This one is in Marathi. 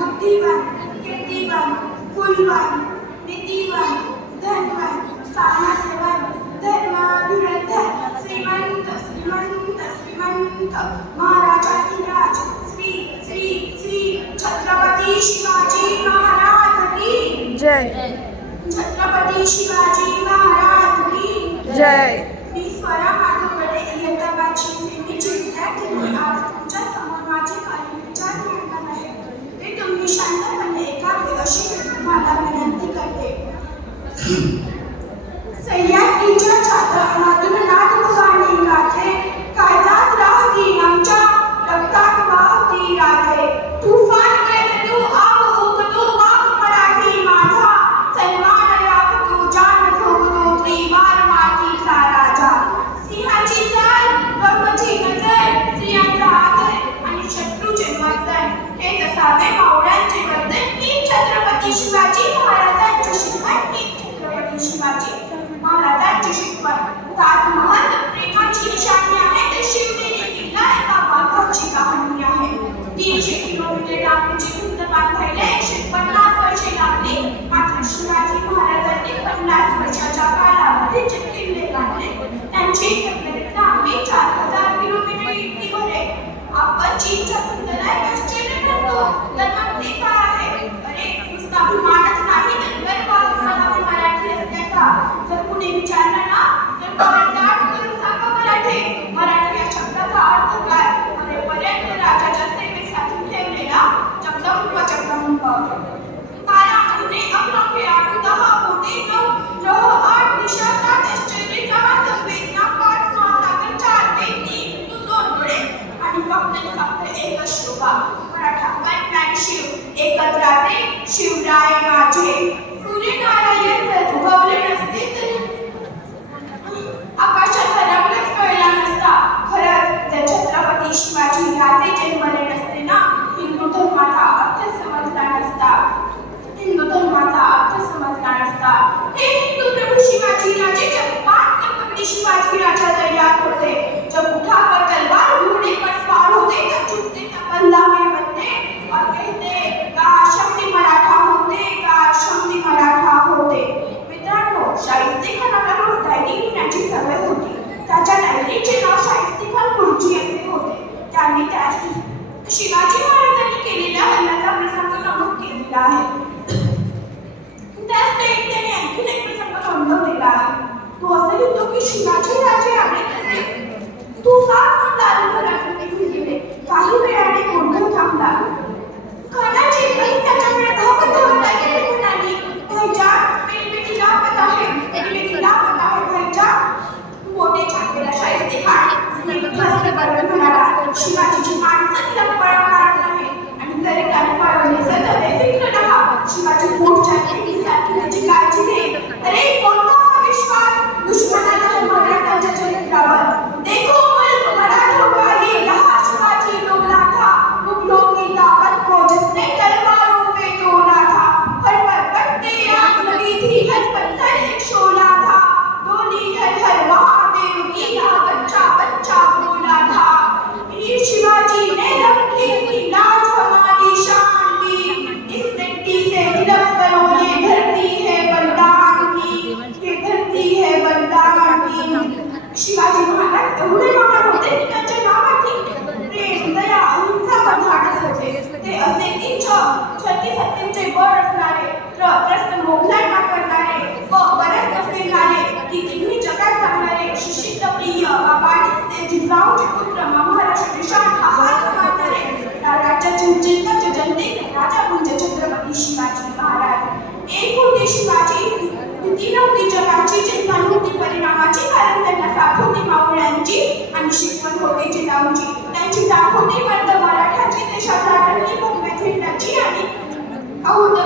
बुद्धिवान, कीर्तिवान, कुलवान, नीतिवान, धनवान, सामर्थ्यवान, धर्माधुरंधर, श्रीमंत श्रीमंत श्रीमंत, महाराजाधिराज श्री श्री श्री छत्रपती शिवाजी महाराज की जय. छत्रपती शिवाजी महाराज की जय. मी स्वरा माधवकडे इयत्ता 5वी ची विद्यार्थिनी आज तुमच्या समोर माझे काही विचार मांडणार आहे. ते तुम्ही शांतपणे ऐकावे अशी मी तुम्हाला विनंती करते. सह्याद्रीच्या छात्रामधून नादमुखाने गाते, कायद्यात राहती आमच्या रक्तात वाहती राहते. तुफान करतो आब उगतो वाघ मराठी माझा, सन्मान राखतो जान ठोकतो त्रिवार मातीचा राजा. सिंहाची चाल, ब्रह्मची नजर, स्त्रियांचा आदर आणि शत्रूचे मर्दन, हे असावे मावळ्यांचे वर्तन. मी छत्रपती शिवाजी महाराजांची शिकवण, मी छत्रपती शिवाजी महाराजांची शिकवण. ताजमहल प्रेमाची निशाणी आहे, ते शिवनेरी किल्ला एका वाघाची कहाणी आहे. 300 किलोमीटर लांबीची भिंत बांधायला 150 वर्षे लागली, मात्र शिवाजी महाराजांनी 50 वर्षाच्या काळामध्ये जे किल्ले बांधले त्यांची एकंदरीत लांबी 4000 किलोमीटर इतकी भरे. आपण चीनच्या भिंतीला आश्चर्य करतो, तर मग ते काय आहे? अरे नुसता अभिमानच नाही, तर गर्व असावा मराठी असल्याचा. जर कुणी विचारलं ना तर दाट करून सांगा मराठी या शब्दाचा अर्थ काय? अरेपर्यंत राजाच्या सेवेसाठी ठेवलेला जगदंब जगदंब. 12 महिने 11 फेरा 10 कोटी 9 ग्रह 8 दिशा 7 आश्चर्य 6 संवेदना 5 महासागर 4 वेद 3 ऋतू 2 डोळे आणि फक्त एक शोभा. मराठा गणपती शिव एकत्राचे शिवराय माझे. सूर्यनारायण जर उगवले नसते तर आकाशाचा रंगच कळला नसता. खरंच जर छत्रपती शिवाजी राजे जन्मले नसते ना, हिंदू धर्माचा अर्थ समजला नसता. हिंदू धर्माचा अर्थ समजला नसता. हे हिंदू प्रभू शिवाजी राजे जब 5 छत्रपती शिवाजी राजा तैयार होते, जब उठाकर तलवार घोड़े पर सवार होते, तब झुकते तबला में बनते और कहते काश हम मराठा होते, काश हम मराठा होते. मित्रांनो, शाहिस्तेखानाला रोज डायरी लिहिण्याची सवय होती. त्याच्या डायरीचे नाव शाहिस्तेखान गुरुजी असे होते. त्यांनी त्या शिवाजी महाराजांनी केलेल्या हल्ल्याचा प्रसंग नमूद केलेला आहे. त्याच त्याने आणखीन एक प्रसंग नोंदवलेला आहे. तो असे लिहितो की शिवाजी राजे आले तसे तुफान दारू घराकडे फिरले. काही वेळाने गोंधळ थांबला. खानाची बहीण त्याच्याकडे धावत आली म्हणाली, भाईजान मेरी बेटी लापत आहे, मेरी बेटी लापत आहे भाईजान. मोठे छातीला शाहिस्तेखान म्हणाला, शिवाजीची माणसं तिला पळवणार नाही आणि जरी त्याने पळवले सदवे फिक्र नका. शिवाजी मोठच्या नेहमीसाठी त्याची काळजी घे. अरे कोणता विश्वास दुश्मनाला मराठाच्या चरित्रावर. देखो मुल्क मराठा का ये रहा शिवाजी डोला था, मुगलों की ताकत को जिसने तलवारों पे तोड़ा था. हर पर्वत पे आग लगी थी, हर पत्थर एक शोला था. डोली हर हर महादेव की ना बच्चा बच्चा बोला था. वीर शिवाजी ने रखी थी लाज हमारी शान की. इस मिट्टी से तिलक करो, ये धरती है बलिदान की, ये धरती है बलिदान की. शिवाजी महाराज एवढे महान होते की त्यांच्या नावाची प्रेम दया अहिंसा धाडस होते. ते असे की छत्तीस सत्तेचे बळ असणारे, त्रस्त मोगलांना करणारे व बऱ्याच फिरणारे, की तिन्ही जगात सांगणारे, शिष्ट प्रिय बाबांचे जिजाऊचे पुत्र महाराष्ट्र शान हा हात मारणारे, राज्याचे चिंताचे जनतेचे राजा म्हणजे छत्रपती शिवाजी महाराज. एक होते शिवाजी, भीती नव्हती जगाची, चिंता नव्हती परिणामाची, कारण त्यांना साथ होती मावळ्यांची आणि शिकवण होती जिजाऊची. त्यांची जाग होती मर्द मराठाची, देशाचा अडणी भव्य झेंड्याची आणि अहोत